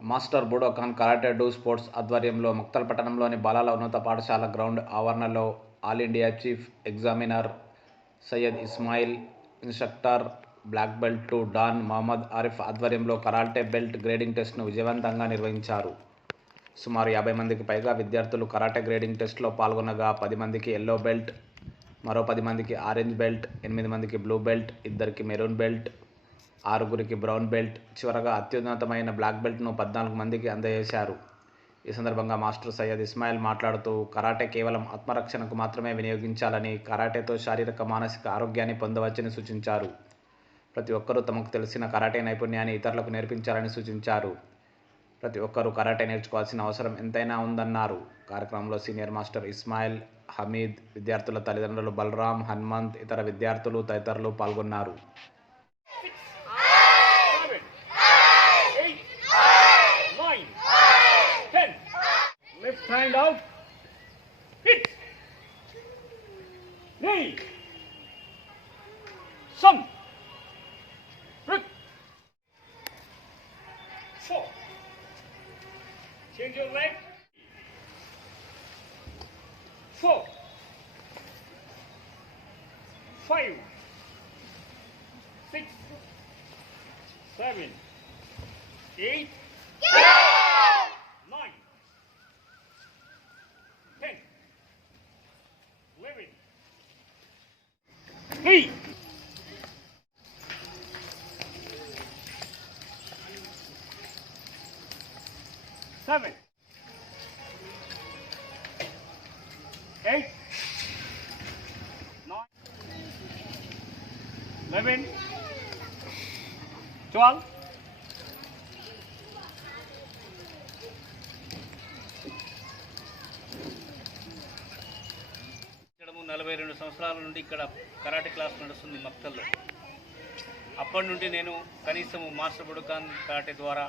Master Budokan karate do sports ఆధ్వర్యంలో ముక్తల్ పట్టణంలోని బాలాల ఉన్నత పాఠశాల గ్రౌండ్ ఆవరణలో all India chief examiner Syed Ismail instructor black belt two dan Mohammed Arif ఆధ్వర్యంలో కరాటే బెల్ట్ గ్రేడింగ్ టెస్ట్ను విజయవంతంగా నిర్వహించారు. సుమారు యాభై మందికి పైగా విద్యార్థులు కరాటే గ్రేడింగ్ టెస్ట్లో పాల్గొనగా పది మందికి ఎల్లో బెల్ట్ మరో పది మందికి ఆరెంజ్ బెల్ట్ ఎనిమిది మందికి బ్లూ బెల్ట్ ఇద్దరికి మెరూన్ బెల్ట్ ఆరుగురికి బ్రౌన్ బెల్ట్ చివరగా అత్యున్నతమైన బ్లాక్ బెల్ట్ను పద్నాలుగు మందికి అందజేశారు. ఈ సందర్భంగా మాస్టర్ సయ్యద్ ఇస్మాయిల్ మాట్లాడుతూ కరాటే కేవలం ఆత్మరక్షణకు మాత్రమే వినియోగించాలని కరాటేతో శారీరక మానసిక ఆరోగ్యాన్ని పొందవచ్చని సూచించారు. ప్రతి ఒక్కరూ తమకు తెలిసిన కరాటే నైపుణ్యాన్ని ఇతరులకు నేర్పించాలని సూచించారు. ప్రతి ఒక్కరూ కరాటే నేర్చుకోవాల్సిన అవసరం ఎంతైనా ఉందన్నారు. కార్యక్రమంలో సీనియర్ మాస్టర్ ఇస్మాయిల్ హమీద్ విద్యార్థుల తల్లిదండ్రులు బలరాం హనుమంత్ ఇతర విద్యార్థులు తదితరులు పాల్గొన్నారు. Hand out. Hit. Knee. Some. Root. Four. Change your leg. Four. Five. Six seven, eight, nine, ten, eleven, three, seven, eight, nine, eleven, twelve. నలభై రెండు సంవత్సరాల నుండి ఇక్కడ కరాటే క్లాస్ నడుస్తుంది మక్తల్లో. అప్పటి నుండి నేను కనీసం మాస్టర్ బుడుకాన్ కరాటే ద్వారా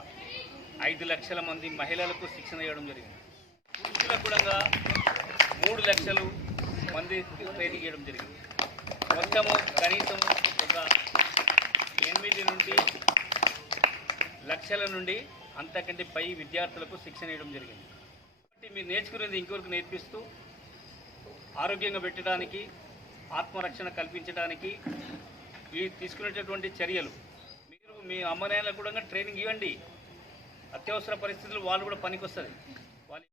ఐదు లక్షల మంది మహిళలకు శిక్షణ ఇవ్వడం జరిగింది. పురుషులకు కూడా మూడు లక్షలు మంది ట్రైనింగ్ ఇవ్వడం జరిగింది. మొత్తము కనీసం ఒక ఎనిమిది నుండి లక్షల నుండి అంతకంటే పై విద్యార్థులకు శిక్షణ ఇవ్వడం జరిగింది. కాబట్టి మీరు నేర్చుకునేది ఇంకొకరికి నేర్పిస్తూ ఆరోగ్యంగా పెట్టడానికి ఆత్మరక్షణ కల్పించడానికి ఈ తీసుకునేటటువంటి చర్యలు. మీరు మీ అమ్మనాయలకు కూడా ట్రైనింగ్ ఇవ్వండి. అత్యవసర పరిస్థితులు వాళ్ళు కూడా పనికొస్తుంది.